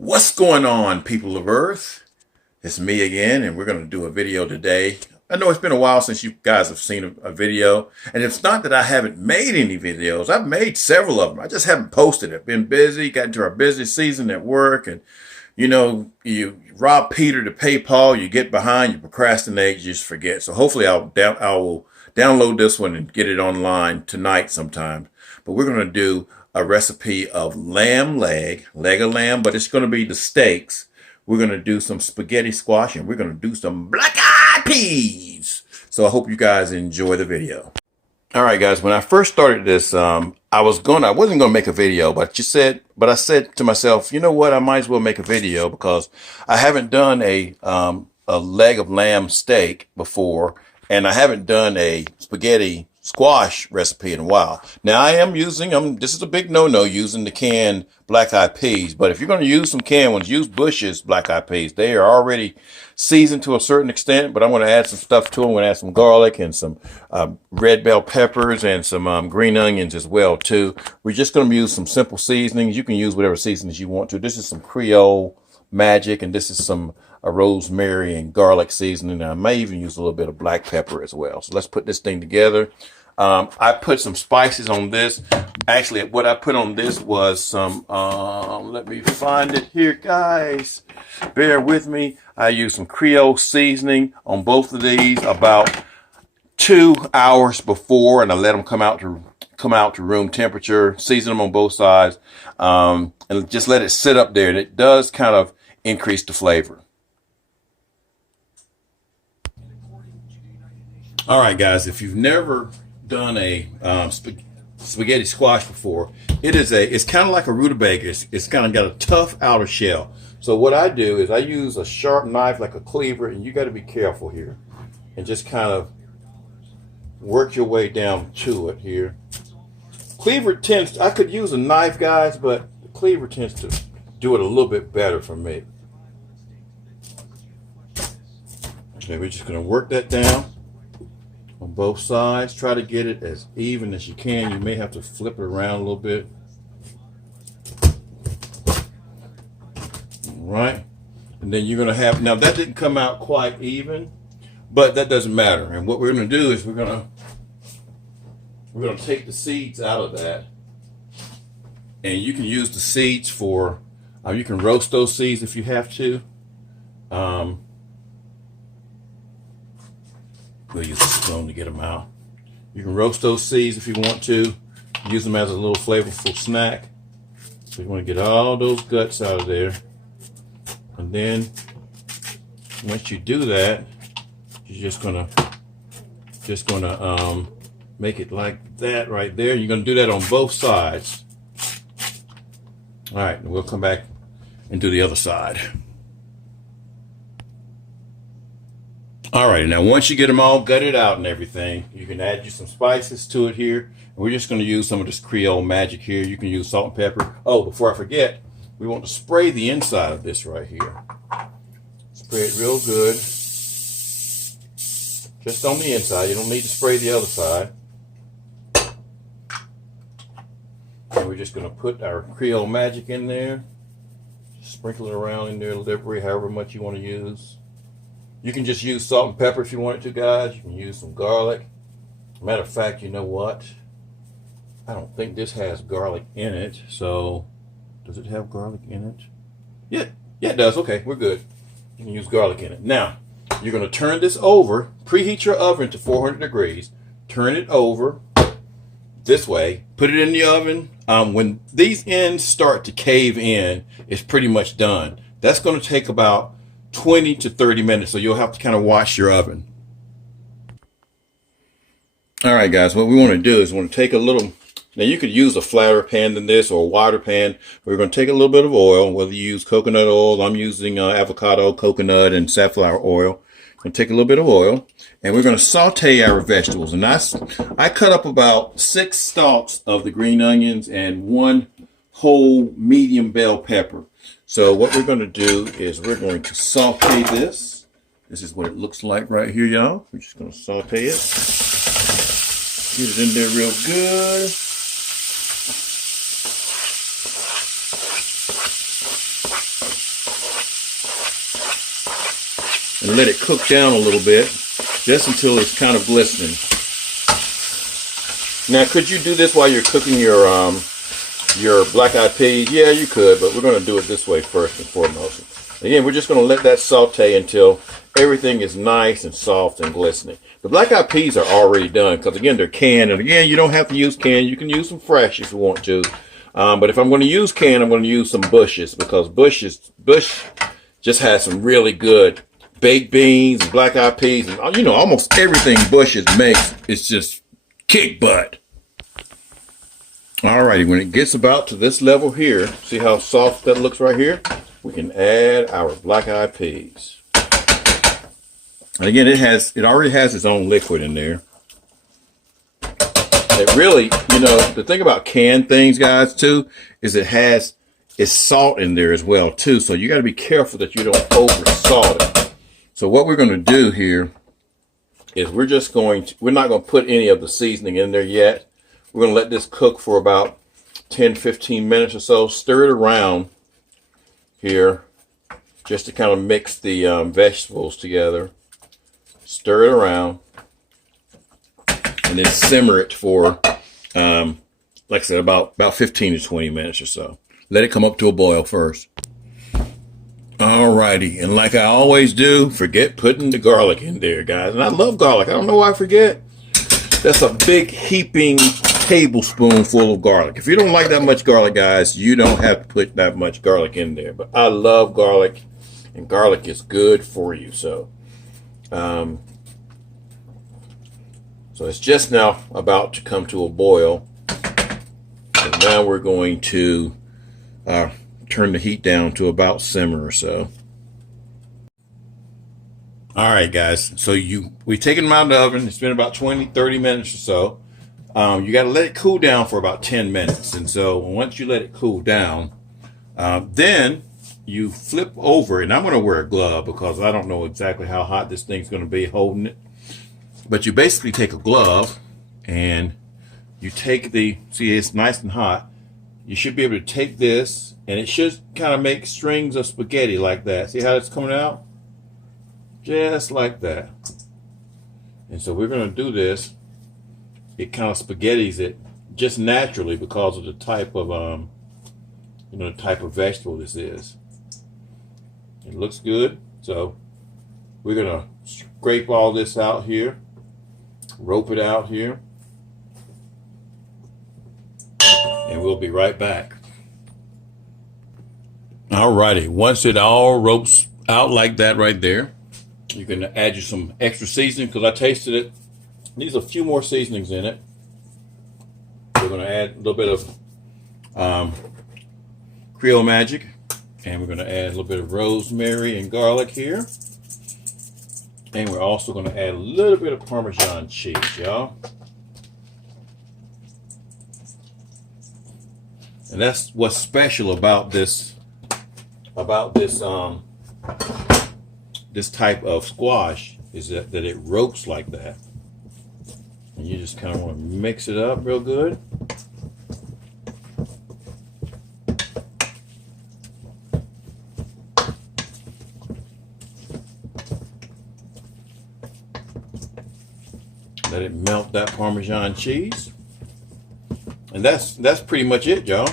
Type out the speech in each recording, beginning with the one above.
What's going on, people of Earth? It's me again, and we're going to do a video today. I know it's been a while since you guys have seen a video, and it's not that I haven't made any videos. I've made several of them. I just haven't posted it. Been busy, got into our busy season at work, and you rob Peter to pay Paul. You get behind, you procrastinate, you just forget. So hopefully I will download this one and get it online tonight sometime. But we're going to do a recipe of leg of lamb, but it's going to be the steaks. We're going to do some spaghetti squash, and we're going to do some black-eyed peas. So I hope you guys enjoy the video. All right, guys, when I first started this, I wasn't going to make a video, but I said to myself, you know what? I might as well make a video because I haven't done a leg of lamb steak before, and I haven't done a spaghetti squash recipe in a while. Now I am using this is a big no-no using the canned black-eyed peas, but if you're going to use some canned ones, use Bush's black-eyed peas. They are already seasoned to a certain extent, but I'm going to add some stuff to them. I'm going to add some garlic and some red bell peppers and some green onions as well too. We're just going to use some simple seasonings. You can use whatever seasonings you want to. This is some Creole magic, and this is some rosemary and garlic seasoning. I may even use a little bit of black pepper as well. So let's put this thing together. I put some spices on this. Actually, what I put on this was some, let me find it here, guys. Bear with me. I used some Creole seasoning on both of these about 2 hours before, and I let them come out to room temperature, season them on both sides, and just let it sit up there. And it does kind of increase the flavor. All right, guys, if you've never done a spaghetti squash before, it's kind of like a rutabaga. It's kind of got a tough outer shell. So what I do is I use a sharp knife like a cleaver, and you got to be careful here, and just kind of work your way down to it here. I could use a knife, guys, but the cleaver tends to do it a little bit better for me. Okay, we're just going to work that down on both sides. Try to get it as even as you can. You may have to flip it around a little bit. All right. And then you're going to have, now that didn't come out quite even, but that doesn't matter. And what we're going to do is we're going to take the seeds out of that. And you can use the seeds for, you can roast those seeds if you have to. We'll use a spoon to get them out. You can roast those seeds if you want to. Use them as a little flavorful snack. So you want to get all those guts out of there. And then once you do that, you're just gonna make it like that right there. You're gonna do that on both sides. All right, and we'll come back and do the other side. All right, now once you get them all gutted out and everything, you can add you some spices to it here. And we're just going to use some of this Creole magic here. You can use salt and pepper. Oh, before I forget, we want to spray the inside of this right here. Spray it real good. Just on the inside. You don't need to spray the other side. And we're just going to put our Creole magic in there. Just sprinkle it around in there liberally, however much you want to use. You can just use salt and pepper if you want to, guys. You can use some garlic. Matter of fact, you know what? I don't think this has garlic in it. So, does it have garlic in it? Yeah, it does. Okay, we're good. You can use garlic in it. Now, you're going to turn this over. Preheat your oven to 400 degrees. Turn it over this way. Put it in the oven. When these ends start to cave in, it's pretty much done. That's going to take about 20 to 30 minutes, so you'll have to kind of wash your oven. All right, guys, what we want to do is we want to take a little, now you could use a flatter pan than this or a wider pan. We're going to take a little bit of oil, whether you use coconut oil. I'm using avocado, coconut, and safflower oil. We're going to take a little bit of oil, and we're going to saute our vegetables. And I cut up about 6 stalks of the green onions and 1 whole medium bell pepper. So what we're going to do is we're going to saute this. This is what it looks like right here, y'all. We're just going to saute it. Get it in there real good. and let it cook down a little bit, just until it's kind of glistening. Now, could you do this while you're cooking your black-eyed peas? Yeah, you could, but we're going to do it this way first and foremost. Again, we're just going to let that saute until everything is nice and soft and glistening. The black-eyed peas are already done because, again, they're canned. And, again, you don't have to use canned. You can use some fresh if you want to. But if I'm going to use canned, I'm going to use some Bushes, because Bush just has some really good baked beans and black-eyed peas. And, you know, almost everything Bushes makes is just kick butt. Alrighty, when it gets about to this level here, see how soft that looks right here? We can add our black-eyed peas. And again, it already has its own liquid in there. It really, you know, the thing about canned things, guys, too, is it's salt in there as well, too. So you got to be careful that you don't over salt it. So what we're going to do here is we're not going to put any of the seasoning in there yet. We're going to let this cook for about 10-15 minutes or so. Stir it around here just to kind of mix the vegetables together. Stir it around and then simmer it for, like I said, about 15 to 20 minutes or so. Let it come up to a boil first. Alrighty, and like I always do, forget putting the garlic in there, guys. And I love garlic. I don't know why I forget. That's a big heaping tablespoonful of garlic. If you don't like that much garlic, guys, you don't have to put that much garlic in there. But I love garlic, and garlic is good for you. So, so it's just now about to come to a boil. So now we're going to turn the heat down to about simmer or so. All right, guys. So we've taken them out of the oven. It's been about 20-30 minutes or so. You got to let it cool down for about 10 minutes. And so once you let it cool down, then you flip over. And I'm going to wear a glove because I don't know exactly how hot this thing's going to be holding it. But you basically take a glove and you take see, it's nice and hot. You should be able to take this, and it should kind of make strings of spaghetti like that. See how it's coming out? Just like that. And so we're going to do this. It kind of spaghettis it just naturally because of the type of, the type of vegetable this is. It looks good. So we're going to scrape all this out here, rope it out here, and we'll be right back. Alrighty, once it all ropes out like that right there, you're going to add you some extra seasoning because I tasted it. Needs a few more seasonings in it. We're going to add a little bit of Creole Magic, and we're going to add a little bit of rosemary and garlic here. And we're also going to add a little bit of Parmesan cheese, y'all. And that's what's special about this this type of squash, is that it ropes like that. And you just kind of want to mix it up real good. Let it melt that Parmesan cheese. And that's pretty much it, y'all.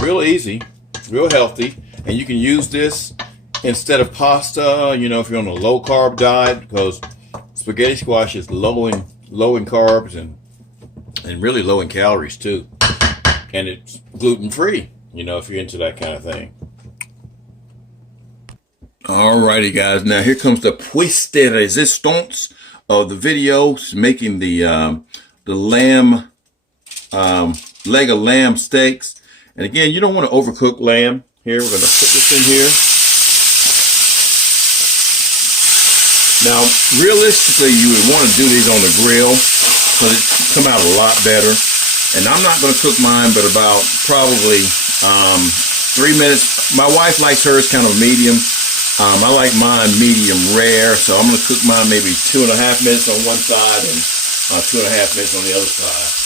Real easy, real healthy. And you can use this instead of pasta, if you're on a low carb diet, because spaghetti squash is low in carbs and really low in calories too. And it's gluten free, if you're into that kind of thing. Alrighty, guys. Now here comes the pièce de résistance of the video, making the lamb leg of lamb steaks. And again, you don't want to overcook lamb. Here, we're going to put this in here. Now, realistically, you would want to do these on the grill because it come out a lot better. And I'm not going to cook mine, but about probably 3 minutes. My wife likes hers kind of medium. I like mine medium rare, so I'm going to cook mine maybe 2.5 minutes on one side and 2.5 minutes on the other side.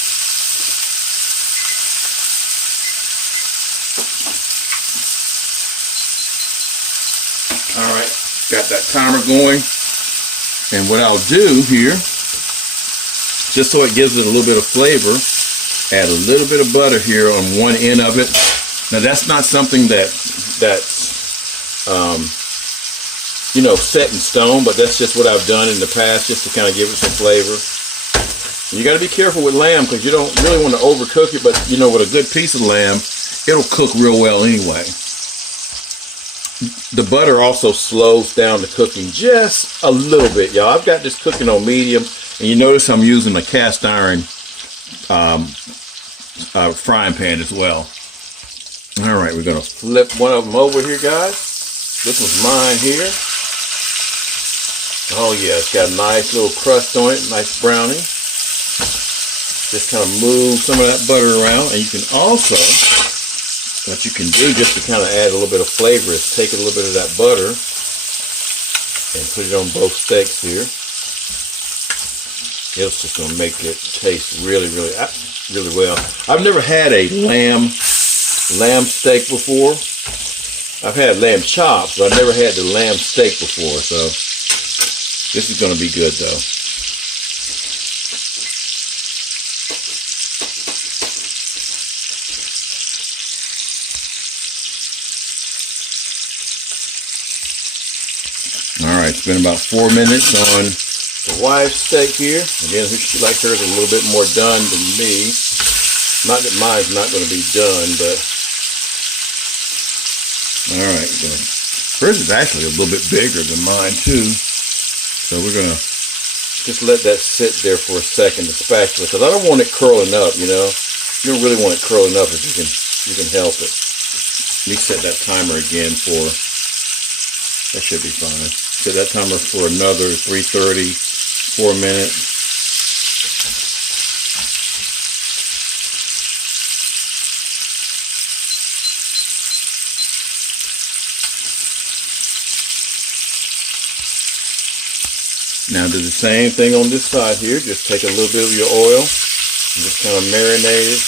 All right, Got that timer going. And what I'll do here, just so it gives it a little bit of flavor, add a little bit of butter here on one end of it. Now that's not something that's you know, set in stone, but that's just what I've done in the past, just to kind of give it some flavor. And you got to be careful with lamb because you don't really want to overcook it, but you know, with a good piece of lamb, it'll cook real well anyway. The butter also slows down the cooking just a little bit, y'all. I've got this cooking on medium, and you notice I'm using a cast iron frying pan as well. All right, we're going to flip one of them over here, guys. This one's mine here. Oh yeah, it's got a nice little crust on it, nice browning. Just kind of move some of that butter around, and you can also, what you can do just to kind of add a little bit of flavor is take a little bit of that butter and put it on both steaks here. It's just going to make it taste really, really, really well. I've never had a lamb steak before. I've had lamb chops, but I've never had the lamb steak before, so this is going to be good though. All right, it's been about 4 minutes on the wife's steak here. Again, she likes hers a little bit more done than me. Not that mine's not going to be done, but all right. Hers is actually a little bit bigger than mine too. So we're going to just let that sit there for a second, the spatula, because I don't want it curling up, you know. You don't really want it curling up if you can help it. Let me set that timer again for, that should be fine. Set that timer for another 3:30, 4 minutes. Now do the same thing on this side here. Just take a little bit of your oil and just kind of marinate it.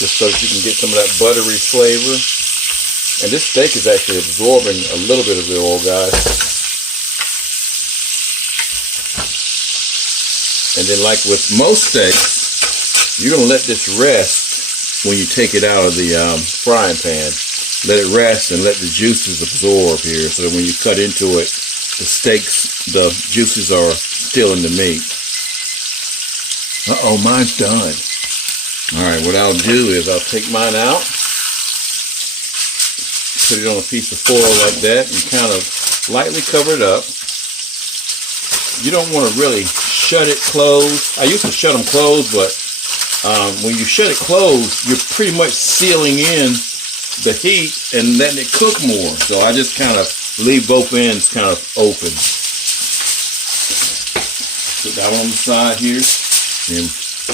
Just so that you can get some of that buttery flavor. And this steak is actually absorbing a little bit of the oil, guys. And then like with most steaks, you're going to let this rest when you take it out of the frying pan. Let it rest and let the juices absorb here so that when you cut into it, the juices are still in the meat. Uh-oh, mine's done. All right, what I'll do is I'll take mine out, put it on a piece of foil like that, and kind of lightly cover it up. You don't want to really shut it closed. I used to shut them closed, but when you shut it closed, you're pretty much sealing in the heat and letting it cook more. So I just kind of leave both ends kind of open. Put that on the side here, and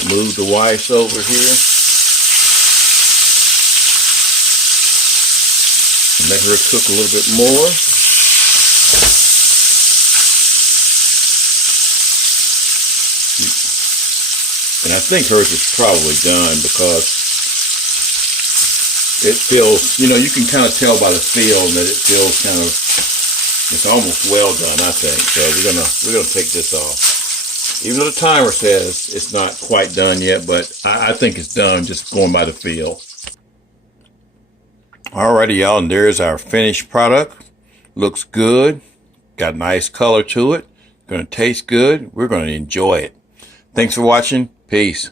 move the wife's over here. And let her cook a little bit more. And I think hers is probably done because it feels, you know, you can kind of tell by the feel that it feels kind of, it's almost well done, I think. So we're gonna take this off. Even though the timer says it's not quite done yet, but I think it's done just going by the feel. Alrighty, y'all, and there's our finished product. Looks good. Got nice color to it. Gonna taste good. We're gonna enjoy it. Thanks for watching. Peace.